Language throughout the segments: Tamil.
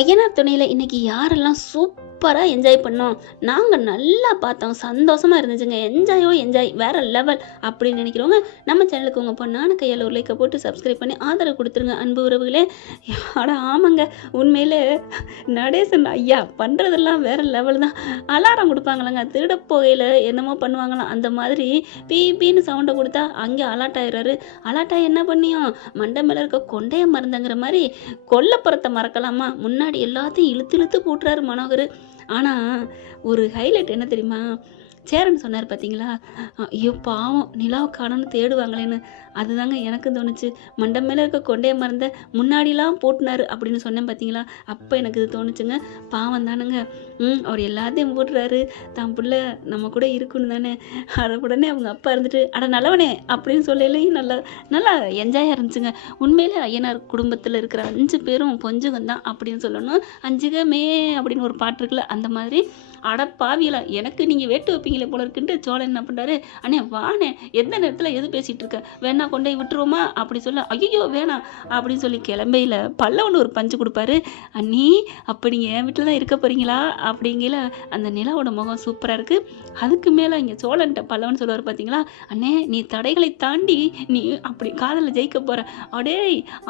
ஐயனார் துணையில இன்னைக்கு யாரெல்லாம் சூப்பரா என்ஜாய் பண்ணோம். நாங்க நல்லா பார்த்தோம். சந்தோஷமா இருந்துச்சுங்க. என்ஜாயோ என்ஜாய் வேற லெவல் அப்படின்னு நினைக்கிறவங்க நம்ம சேனலுக்கு உங்க பொண்ணான கையால் ஒரு லைக்கை போட்டு சப்ஸ்கிரைப் பண்ணி ஆதரவு கொடுத்துருங்க அன்பு உறவுகளே. அட ஆமாங்க, உண்மையிலே நடேசன் ஐயா பண்றதெல்லாம் வேற லெவல் தான். அலாரம் கொடுப்பாங்களாங்க, திருட போகையில் என்னமோ பண்ணுவாங்களாம். அந்த மாதிரி பீன்னு சவுண்டை கொடுத்தா அங்கே அலாட் ஆயிடுறாரு. அலாட்டாக என்ன பண்ணியும் மண்டை மேலே இருக்க கொண்டைய மருந்துங்கிற மாதிரி கொல்லப்புறத்தை மறக்கலாமா? முன்னாடி எல்லாத்தையும் இழுத்து இழுத்து போட்டுறாரு மனோகர். ஆனால் ஒரு ஹைலைட் என்ன தெரியுமா? சேரன் சொன்னார் பார்த்தீங்களா, ஐயோ பாவம் நிலாவை காணோன்னு தேடுவாங்களேன்னு. அதுதாங்க எனக்கு தோணுச்சு. மண்டை மேலே இருக்க கொண்டைய மறந்த முன்னாடிலாம் போட்டுனாரு அப்படின்னு சொன்னேன் பார்த்தீங்களா, அப்போ எனக்கு இது தோணுச்சுங்க. பாவம் தானுங்க. அவர் எல்லாத்தையும் போட்டுறாரு, தான் பிள்ளை நம்ம கூட இருக்குன்னு தானே. அதை உடனே அவங்க அப்பா இருந்துட்டு அட நல்லவனே அப்படின்னு சொல்லலையும் நல்லா நல்லா என்ஜாயாக இருந்துச்சுங்க. உண்மையிலே ஐயனார் குடும்பத்தில் இருக்கிற 5 பேரும் பொஞ்சுகம் தான் அப்படின்னு சொல்லணும். அஞ்சுகமே அப்படின்னு ஒரு பாட்டு இருக்குல்ல, அந்த மாதிரி அடப்பாவியலா எனக்கு நீங்கள் வேட்டு வைப்பீங்களே போல இருக்குன்ட்டு சோழன் என்ன பண்ணுறாரு, அண்ணே வாண்ணே எந்த நேரத்தில் எது பேசிகிட்டு இருக்க, வேணா கொண்டு போய் விட்டுருவோமா அப்படி சொல்ல, ஐயோ வேணாம் அப்படின்னு சொல்லி கிளம்பையில் பல்லவன் ஒரு பஞ்சு கொடுப்பாரு. அண்ணி அப்போ நீங்கள் என் வீட்டில் தான் இருக்க போகிறீங்களா அப்படிங்கிற அந்த நிலாவோட முகம் சூப்பராக இருக்குது. அதுக்கு மேலே இங்கே சோழன்ட்ட பல்லவன் சொல்லுவார் பார்த்தீங்களா, அண்ணே நீ தடைகளை தாண்டி நீ அப்படி காதலில் ஜெயிக்க போகிற, அடே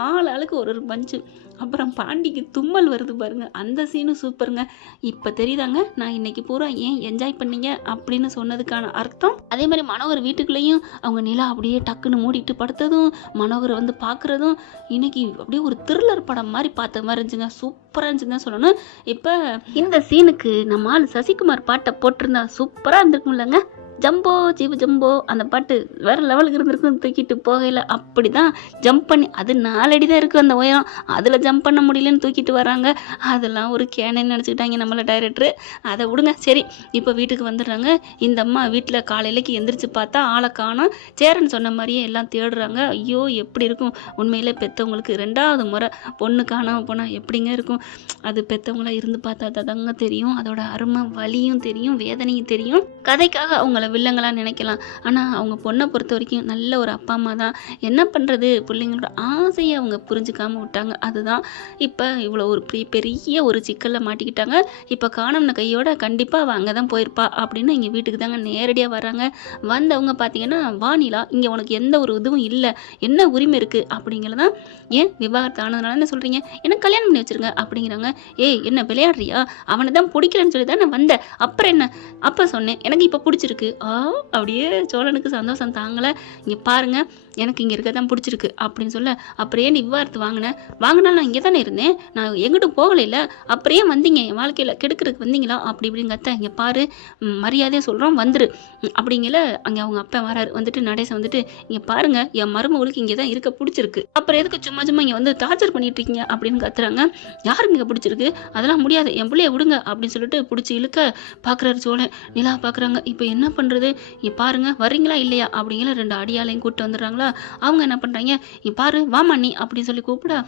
ஆளுக்கு ஒரு பஞ்சு. அப்புறம் பாண்டிக்கு தும்மல் வருது பாருங்க, அந்த சீனும் சூப்பருங்க. இப்போ தெரியுதாங்க நான் இன்னைக்கு பூரா ஏன் என்ஜாய் பண்ணீங்க அப்படின்னு சொன்னதுக்கான அர்த்தம். அதே மாதிரி மனோகர் வீட்டுக்குள்ளேயும் அவங்க நிலா அப்படியே டக்குன்னு மூடிட்டு படுத்ததும் மனோகரை வந்து பார்க்குறதும் இன்னைக்கு அப்படியே ஒரு த்ரில்லர் படம் மாதிரி பார்த்த மாதிரி இருந்துச்சுங்க. சூப்பராக இருந்துச்சுன்னு தான் சொல்லணும். இப்போ இந்த சீனுக்கு நம்ம ஆள் சசிகுமார் பாட்டை போட்டிருந்தா சூப்பராக இருந்திருக்கும்லங்க. ஜம்போ ஜீவ ஜம்போ அந்த பாட்டு வேற லெவலுக்கு இருந்திருக்கும். தூக்கிட்டு போகையில் அப்படி தான் ஜம்ப் பண்ணி, அது 4 அடி தான் இருக்குது அந்த உயரம், அதில் ஜம்ப் பண்ண முடியலன்னு தூக்கிட்டு வராங்க. அதெல்லாம் ஒரு கேனன்னு நினச்சிக்கிட்டாங்க நம்மளை டைரக்டரு. அதை விடுங்க. சரி, இப்போ வீட்டுக்கு வந்துடுறாங்க. இந்த அம்மா வீட்டில் காலையிலக்கு எந்திரிச்சு பார்த்தா ஆளை காணோம். சேரன் சொன்ன மாதிரியே எல்லாம் தேடுறாங்க. ஐயோ எப்படி இருக்கும் உண்மையிலே. பெற்றவங்களுக்கு 2வது முறை பொண்ணு காணாமல் போனால் எப்படிங்க இருக்கும்? அது பெற்றவங்களா இருந்து பார்த்தா தாங்க தெரியும். அதோட அருமை வலியும் தெரியும், வேதனையும் தெரியும். கதைக்காக அவங்கள வில்லங்களாக நினைக்கலாம், ஆனால் அவங்க பொண்ணை பொறுத்த வரைக்கும் நல்ல ஒரு அப்பா அம்மா தான். என்ன பண்ணுறது, பிள்ளைங்களோட ஆசையை அவங்க புரிஞ்சுக்காமல் விட்டாங்க. அதுதான் இப்போ இவ்வளோ ஒரு பெரிய ஒரு சிக்கலில் மாட்டிக்கிட்டாங்க. இப்போ காணோம்ன கையோட கண்டிப்பாக அவள் அங்கே தான் போயிருப்பா அப்படின்னு இங்கே வீட்டுக்கு தாங்க நேரடியாக வராங்க. வந்தவங்க பார்த்தீங்கன்னா, வானிலா இங்கே உனக்கு எந்த ஒரு இதுவும் இல்லை, என்ன உரிமை இருக்குது அப்படிங்கிறதான். ஏன் விவாகரத்து ஆனதுனால என்ன சொல்கிறீங்க, எனக்கு கல்யாணம் பண்ணி வச்சுருங்க அப்படிங்கிறாங்க. ஏய் என்ன விளையாடுறியா, அவனை தான் பிடிக்கலன்னு சொல்லி தான் நான் வந்தேன், அப்புறம் என்ன? அப்போ சொன்னேன் எனக்கு இப்போ பிடிச்சிருக்கு. அப்படியே சோழனுக்கு சந்தோஷம் தாங்கலை. இங்கே பாருங்க, எனக்கு இங்கே இருக்க தான் பிடிச்சிருக்கு அப்படின்னு சொல்ல, அப்புறம் ஏன் விவாகரத்து வாங்கினாலும் நான் இங்கே தானே இருந்தேன், நான் எங்கிட்டும் போகலை இல்லை, அப்புறம் ஏன் வந்தீங்க என் வாழ்க்கையில் கெடுக்கிறதுக்கு வந்தீங்களா அப்படி இப்படின்னு கத்த. இங்கே பாரு மரியாதையாக சொல்கிறோம் வந்துரு அப்படிங்கல. அங்கே அவங்க அப்பா வராரு. வந்துட்டு நடேசன் வந்துட்டு, இங்கே பாருங்க என் மருமகளுக்கு இங்கே தான் இருக்க பிடிச்சிருக்கு, அப்புறம் எதுக்கு சும்மா சும்மா இங்கே வந்து டார்ச்சர் பண்ணிட்டு இருக்கீங்க அப்படின்னு கத்துறாங்க. யாருக்கு இங்கே பிடிச்சிருக்கு, அதெல்லாம் முடியாது, என் பிள்ளைய விடுங்க அப்படின்னு சொல்லிட்டு பிடிச்சி இழுக்க பார்க்குறாரு சோழன். நிலா பார்க்குறாங்க. இப்போ என்ன பண்ணுறது, இங்கே பாருங்க வர்றீங்களா இல்லையா அப்படிங்கிற 2 அடியாலையும் கூப்பிட்டு வந்துடுறாங்களா. அவங்க என்ன பண்ணுறாங்க, இங்கே பாரு வாமா நீ அப்படின்னு சொல்லி கூப்பிடா.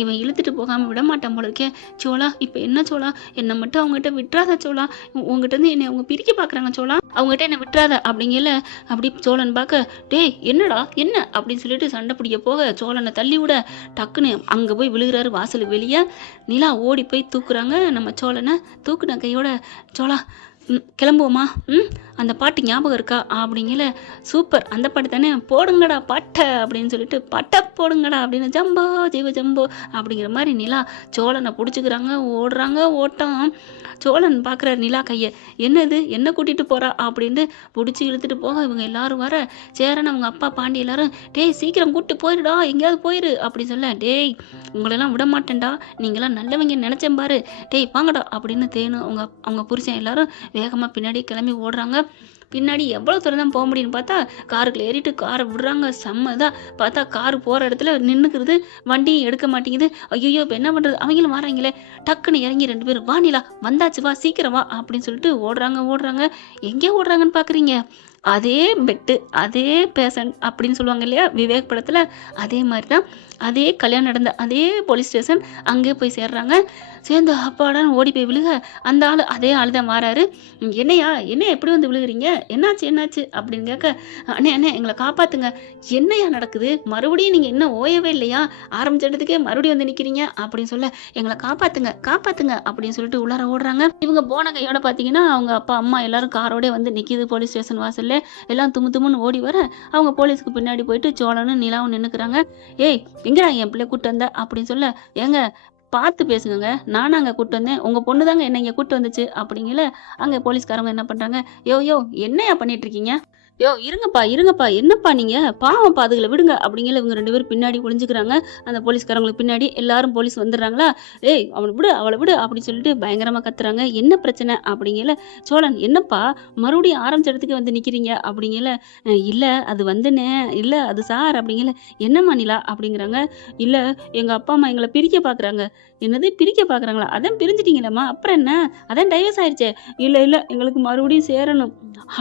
இவன் இழுத்துட்டு போகாமல் விட மாட்டான் போல இருக்கே. சோழா இப்போ என்ன சோழா, என்னை மட்டும் அவங்ககிட்ட விட்டுறாத சோழா, உங்ககிட்ட இருந்து என்னை அவங்க பிரிக்க பார்க்குறாங்க சோழா, அவங்ககிட்ட என்னை விட்டுறாத அப்படிங்கல. அப்படி சோழன் பார்க்க, டேய் என்னடா என்ன அப்படின்னு சொல்லிட்டு சண்டை பிடிக்க போக சோழனை தள்ளி விட டக்குன்னு அங்கே போய் விழுகிறாரு வாசலுக்கு வெளியே. நிலா ஓடி போய் தூக்குறாங்க நம்ம சோழனை. தூக்குன கையோட, சோழா கிளம்புவோமா, அந்த பாட்டு ஞாபகம் இருக்கா அப்படிங்கல. சூப்பர், அந்த பாட்டு தானே, போடுங்கடா பாட்டை அப்படின்னு சொல்லிட்டு பட்டை போடுங்கடா அப்படின்னு ஜம்போ ஜீவ ஜம்போ அப்படிங்கிற மாதிரி நிலா சோழனை பிடிச்சிக்கிறாங்க. ஓடுறாங்க ஓட்டம். சோழன் பார்க்குறாரு நிலா கையை, என்னது என்ன கூட்டிகிட்டு போகிறா அப்படின்னு பிடிச்சி இழுத்துட்டு போக இவங்க எல்லாரும் வர, சேரன் அவங்க அப்பா பாண்டி எல்லாரும், டேய் சீக்கிரம் கூப்பிட்டு போயிடுடா எங்கேயாவது போயிரு அப்படி சொல்ல, டேய் உங்களெல்லாம் விட மாட்டேன்டா, நீங்களாம் நல்லவங்க நினச்சேன் பாரு, டேய் வாங்கடா அப்படின்னு தேனும் அவங்க புருஷன் எல்லாரும் வேகமாக பின்னாடி கிளம்பி ஓடுறாங்க. பின்னாடி எவ்வளோ தூரம் தான் போக முடியும்னு பார்த்தா காருக்குள்ள ஏறிட்டு காரை விடுறாங்க. செம்மதான் பார்த்தா காரு போகிற இடத்துல நின்றுக்கிறது, வண்டியும் எடுக்க மாட்டேங்குது. ஐயோ இப்போ என்ன பண்ணுறது, அவங்களும் வராங்களே. டக்குன்னு இறங்கி 2 பேரும், வா நிலா வந்தாச்சு வா சீக்கிரம் வா அப்படின்னு சொல்லிட்டு ஓடுறாங்க. எங்கே ஓடுறாங்கன்னு பார்க்குறீங்க, அதே பெட்டு, அதே பேஷண்ட் அப்படின்னு சொல்லுவாங்க இல்லையா விவேக் படத்துல, அதே மாதிரி தான். அதே கல்யாணம் நடந்த அதே போலீஸ் ஸ்டேஷன். அங்கே போய் சேர்றாங்க. சேர்ந்து அப்பாடான்னு ஓடி போய் விழுக, அந்த ஆள் அதே ஆள் தான் மாறாரு. என்னையா என்ன எப்படி வந்து விழுகுறீங்க, என்னாச்சு என்னாச்சு அப்படின்னு கேட்க, அண்ணே அண்ணே எங்களை காப்பாத்துங்க, என்னையா நடக்குது, மறுபடியும் நீங்க இன்னும் ஓயவே இல்லையா, ஆரம்பிச்ச இடத்துக்கே மறுபடியும் வந்து நிக்கிறீங்க அப்படின்னு சொல்ல, எங்களை காப்பாத்துங்க காப்பாத்துங்க அப்படின்னு சொல்லிட்டு உள்ளார ஓடுறாங்க. இவங்க போன கையோட பாத்தீங்கன்னா அவங்க அப்பா அம்மா எல்லாரும் காரோட வந்து நிக்குது போலீஸ் ஸ்டேஷன் வாசல்ல. எல்லாம் தும்மு தும்முன்னு ஓடி வர, அவங்க போலீஸ்க்கு பின்னாடி போயிட்டு சோழனும் நிலாவும் நின்னுக்குறாங்க. ஏய் எங்கடா என் பிள்ளை கூட்டு வந்த அப்படின்னு சொல்ல, ஏங்க பார்த்து பேசுங்க, நானும் அங்கே கூட்டு வந்தேன், உங்க பொண்ணு தாங்க என்ன இங்கே கூட்டு வந்துச்சு அப்படிங்கல. அங்கே போலீஸ்காரங்க என்ன பண்றாங்க, யோ யோ என்னையா பண்ணிட்டு இருக்கீங்க, யோ இருங்கப்பா இருங்கப்பா, என்னப்பா நீங்க பாவம்ப்பா அதுகளை விடுங்க அப்படிங்கல. இவங்க 2 பேரும் பின்னாடி ஒளிஞ்சுக்கிறாங்க. அந்த போலீஸ்காரங்களுக்கு பின்னாடி எல்லாரும் போலீஸ் வந்துடுறாங்களா. ஏய் அவனை விடு அவளை விடு அப்படின்னு சொல்லிட்டு பயங்கரமா கத்துறாங்க. என்ன பிரச்சனை அப்படிங்கல. சோழன் என்னப்பா மறுபடியும் ஆரம்பிச்ச இடத்துக்கு வந்து நிக்கிறீங்க அப்படிங்கல. இல்ல அது வந்துனே இல்ல அது சார் அப்படிங்கல. என்னம்மா நிலா அப்படிங்கிறாங்க. இல்ல எங்க அப்பா அம்மா எங்களை பிரிக்க பாக்குறாங்க. என்னது பிரிக்க பாக்குறாங்களா, அதான் பிரிஞ்சிட்டீங்களம்மா அப்புறம் என்ன, அதான் டைவர்ஸ் ஆயிடுச்சே. இல்ல இல்ல எங்களுக்கு மறுபடியும் சேரணும்.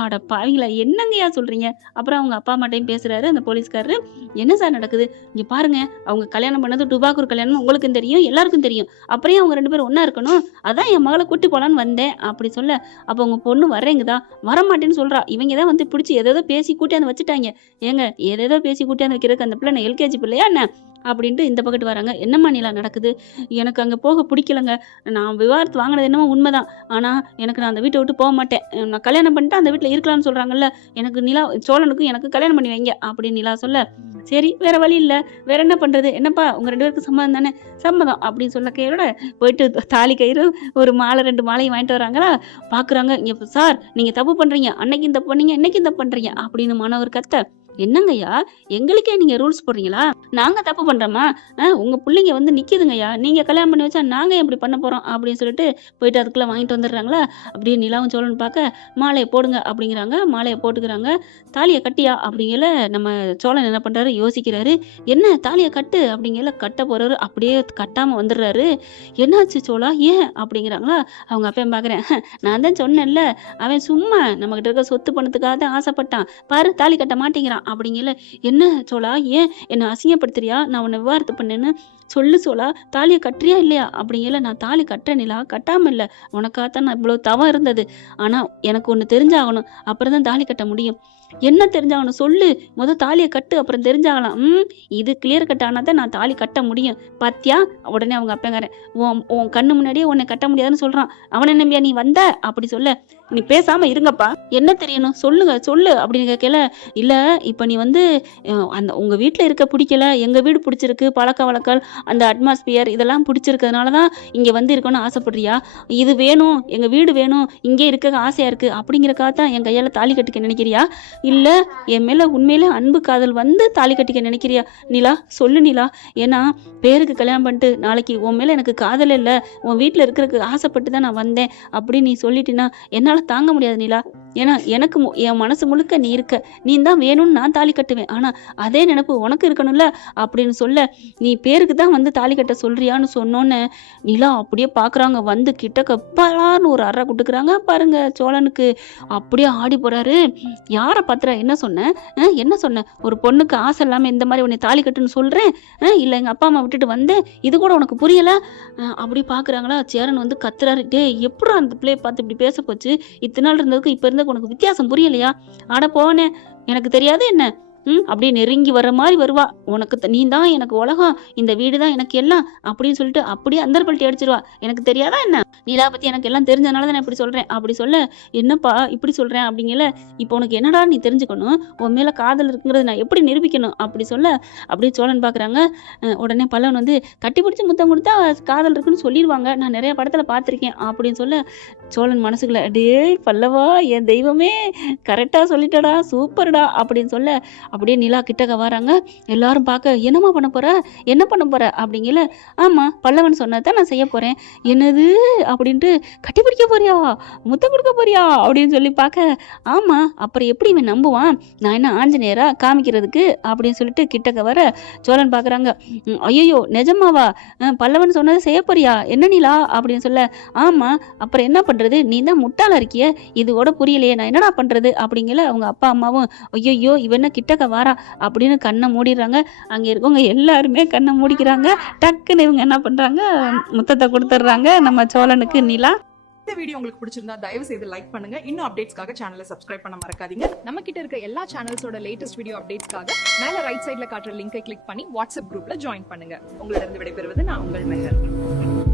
அட பாவிங்களா என்னங்கய்யா சொல்றீங்க. அப்புறம் அவங்க அப்பா அம்மாட்டையும் பேசுறாரு அந்த போலீஸ்காரரு. என்ன சார் நடக்குது, இங்க பாருங்க, அவங்க கல்யாணம் பண்ணது டுபாக்கூர் கல்யாணம் உங்களுக்கும் தெரியும் எல்லாருக்கும் தெரியும், அப்புறம் அவங்க 2 பேரும் ஒண்ணா இருக்கணும், அதான் என் மகளை கூட்டி போலான்னு வந்தேன் அப்படி சொல்ல, அப்ப உங்க பொண்ணு வரேங்குதா, வரமாட்டேன்னு சொல்றா. இவங்க தான் வந்து பிடிச்சி ஏதேதோ பேசி கூட்டியாந்து வச்சுட்டாங்க. ஏங்க ஏதேதோ பேசி கூட்டியாந்து வைக்கிறதுக்கு அந்த பிள்ளை எல்கேஜி பிள்ளையா என்ன அப்படின்ட்டு இந்த பக்கத்து வராங்க. என்னம்மா நிலா நடக்குது, எனக்கு அங்கே போக பிடிக்கலங்க, நான் விவாகரத்து வாங்கினது என்னமோ உண்மைதான், ஆனால் எனக்கு நான் அந்த வீட்டை விட்டு போக மாட்டேன், நான் கல்யாணம் பண்ணிட்டு அந்த வீட்டில் இருக்கலாம்னு சொல்கிறாங்கல்ல, எனக்கு நிலா சோழனுக்கும் எனக்கு கல்யாணம் பண்ணி வைங்க அப்படின்னு நிலா சொல்ல, சரி வேற வழி இல்லை, வேற என்ன பண்ணுறது, என்னப்பா உங்கள் 2 பேருக்கு சம்மதம் தானே, சம்மதம் அப்படின்னு சொல்ல கையோட போயிட்டு தாலி கயிறு ஒரு மாலை 2 மாலையும் வாங்கிட்டு வராங்களா. பார்க்குறாங்க, இங்கே சார் நீங்கள் தப்பு பண்ணுறீங்க, அன்னைக்கு இந்த பண்ணீங்க இன்னைக்கு இந்த பண்ணுறீங்க அப்படின்னு மாணவர் கத்த. என்னங்கய்யா எங்களுக்கே நீங்க ரூல்ஸ் போடுறீங்களா, நாங்க தப்பு பண்றோமா, உங்க பிள்ளைங்க வந்து நிக்குதுங்கய்யா, நீங்க கல்யாணம் பண்ணி வச்சா நாங்க எப்படி பண்ண போறோம் அப்படின்னு சொல்லிட்டு போயிட்டு அதுக்குள்ள வாங்கிட்டு வந்துடுறாங்களா. அப்படியே நிலாவும் சோழன் பார்க்க மாலையை போடுங்க அப்படிங்கிறாங்க. மாலையை போட்டுக்கிறாங்க. தாலியை கட்டியா அப்படிங்கல. நம்ம சோழன் என்ன பண்றாரு யோசிக்கிறாரு. என்ன தாலியை கட்டு அப்படிங்கல. கட்ட போறாரு, அப்படியே கட்டாம வந்துடுறாரு. என்னாச்சு சோழா ஏன் அப்படிங்கிறாங்களா. அவங்க அப்பையும் பாக்குறேன், நான் தான் சொன்னேன்ல, அவன் சும்மா நம்ம கிட்ட இருக்க சொத்து பணத்துக்காக தான் ஆசைப்பட்டான், பாரு தாலி கட்ட மாட்டேங்கிறான் அப்படிங்கல. என்ன சோழா ஏன் என்னை அசிங்கப்படுத்துறியா, நான் உன்னை விவாகரத்து பண்ணேன்னு சொல்லு சோழா, தாலியை கட்டுறியா இல்லையா அப்படிங்கல. நான் தாலி கட்டுறேன் நிலா, கட்டாம இல்லை, உனக்காகத்தான் நான் இவ்வளவு தவம் இருந்தது, ஆனா எனக்கு ஒண்ணு தெரிஞ்சாகணும், அப்புறம் தான் தாலி கட்ட முடியும். என்ன தெரிஞ்சாகணும் சொல்லு, தாலியை கட்டு அப்புறம் தெரிஞ்சாகலாம். இது கிளியர் கட் ஆனாதான் நான் தாலி கட்ட முடியும், பாத்தியா. உடனே அவங்க அப்பங்காரன், உன் கண்ணு முன்னாடியே உன்னை கட்ட முடியாதுன்னு சொல்றான், அவனை நம்பியா நீ வந்த அப்படி சொல்ல, நீ பேசாம இருங்கப்பா, என்ன தெரியணும் சொல்லுங்க சொல்லு அப்படின்னு கேட்கல. இல்ல இப்ப நீ வந்து அந்த உங்க வீட்டுல இருக்க பிடிக்கல, எங்க வீடு பிடிச்சிருக்கு, பழக்க வழக்கம் அந்த அட்மாஸ்பியர் இதெல்லாம் பிடிச்சிருக்கிறதுனாலதான் இங்க வந்து இருக்கணும்னு ஆசைப்படுறியா, இது வேணும் எங்க வீடு வேணும் இங்கே இருக்க ஆசையா இருக்கு அப்படிங்கறக்காக தான் என் கையால தாலி கட்டிக்க நினைக்கிறியா, இல்ல என் மேல உண்மையில அன்பு காதல் வந்து தாலி கட்டிக்க நினைக்கிறியா நிலா, சொல்லு நிலா. ஏன்னா பேருக்கு கல்யாணம் பண்ணிட்டு நாளைக்கு உன் மேல எனக்கு காதல் இல்ல, உன் வீட்டுல இருக்கிறதுக்கு ஆசைப்பட்டு தான் நான் வந்தேன் அப்படின்னு நீ சொல்லிட்டினா என்னால தாங்க முடியாது நிலா. ஏன்னா எனக்கு என் மனசு முழுக்க நீ இருக்க, நீ தான் வேணும்னு நான் தாலி கட்டுவேன், ஆனா அதே நினைப்பு உனக்கு இருக்கணும்ல அப்படின்னு சொல்ல, நீ பேருக்கு தான் வந்து தாலி கட்ட சொல்றியான்னு சொன்னோன்னு நிலா அப்படியே பாக்குறாங்க. வந்து கிட்ட கப்பாலான்னு ஒரு அறை கொடுக்குறாங்க பாருங்க சோழனுக்கு. அப்படியே ஆடி போறாரு. யாரை பத்திர என்ன சொன்ன, என்ன சொன்ன, ஒரு பொண்ணுக்கு ஆசை இல்லாம இந்த மாதிரி உன்னை தாலி கட்டுன்னு சொல்றேன், இல்ல எங்க அப்பா அம்மா விட்டுட்டு வந்தேன், இது கூட உனக்கு புரியல அப்படி பாக்குறாங்களா. சேரன் வந்து கத்துறாரு, டே எப்படி அந்த பிள்ளைய பார்த்து இப்படி பேச போச்சு, இத்தனை நாள் இருந்ததுக்கு இப்ப இருந்ததுக்கு உனக்கு வித்தியாசம் புரியலையா, ஆட போனே எனக்கு தெரியாது என்ன, அப்படியே நெருங்கி வர்ற மாதிரி வருவா, உனக்கு நீ தான் எனக்கு உலகம், இந்த வீடு தான் எனக்கு எல்லாம் அப்படின்னு சொல்லிட்டு அப்படியே அந்தர்பல்ட்டி அடிச்சிருவா, எனக்கு தெரியாதா என்ன, நிலா பத்தி எனக்கு எல்லாம் தெரிஞ்சனால தான் நான் இப்படி சொல்றேன் அப்படி சொல்ல, என்னப்பா இப்படி சொல்றேன் அப்படிங்கல. இப்போ உனக்கு என்னடா நீ தெரிஞ்சுக்கணும், உன் மேல காதல் இருக்குங்கிறது நான் எப்படி நிரூபிக்கணும் அப்படி சொல்ல, அப்படியே சோழன் பாக்குறாங்க. உடனே பல்லவன் வந்து கட்டி பிடிச்சி முத்தம் கொடுத்தா காதல் இருக்குன்னு சொல்லிடுவாங்க, நான் நிறைய படத்துல பார்த்திருக்கேன் அப்படின்னு சொல்ல, சோழன் மனசுக்குள்ள டே பல்லவா என் தெய்வமே கரெக்டா சொல்லிட்டடா சூப்பர்டா அப்படின்னு சொல்ல, அப்படியே நிலா கிட்டக்க வராங்க. எல்லாரும் பார்க்க என்னம்மா பண்ண போற, என்ன பண்ண போற அப்படிங்கல. ஆமா பல்லவன் சொன்னதான் நான் செய்ய போறேன். என்னது அப்படின்ட்டு, கட்டி பிடிக்க போறியா, முத்தம் கொடுக்க போறியா அப்படின்னு சொல்லி பார்க்க, ஆமா அப்புறம் எப்படி இவன் நம்புவான், நான் என்ன ஆஞ்சநேயரா காமிக்கிறதுக்கு அப்படின்னு சொல்லிட்டு கிட்டக்க வர சோழன் பார்க்குறாங்க. ஐயோ நிஜமாவா, பல்லவன் சொன்னதை செய்ய போறியா என்ன நிலா அப்படின்னு சொல்ல, ஆமா அப்புறம் என்ன பண்றது, நீ தான் முட்டாளா இருக்கிய, இது கூட புரியலையே, நான் என்னடா பண்றது அப்படிங்கல. அவங்க அப்பா அம்மாவும் ஐயோ இவன கிட்டக்க வாரா அப்படின்னு கண்ணை மூடிடுறாங்க. அங்க இருக்கவங்க எல்லாருமே கண்ணை மூடிக்கிறாங்க. டக்குன்னு இவங்க என்ன பண்றாங்க, முத்தத்தை கொடுத்துட்றாங்க நம்ம சோழனுக்கு நிலா. இந்த வீடியோ உங்களுக்கு பிடிச்சிருந்தா தயவு செய்து லைக் பண்ணுங்க. இன்னும் அப்டேட்ஸ்க்காக சேனலை சப்ஸ்கிரைப் பண்ண மறக்காதீங்க. நம்ம கிட்ட இருக்க எல்லா சேனல்ஸோட லேட்டஸ்ட் வீடியோ அப்டேட்ஸ்க்காக மேல ரைட் சைடுல காட்டுற லிங்கை கிளிக் பண்ணி வாட்ஸ்அப் குரூப்ல ஜாயின் பண்ணுங்க. உங்களிடம் விடைபெறுவது நான் உங்கள் மெஹர்.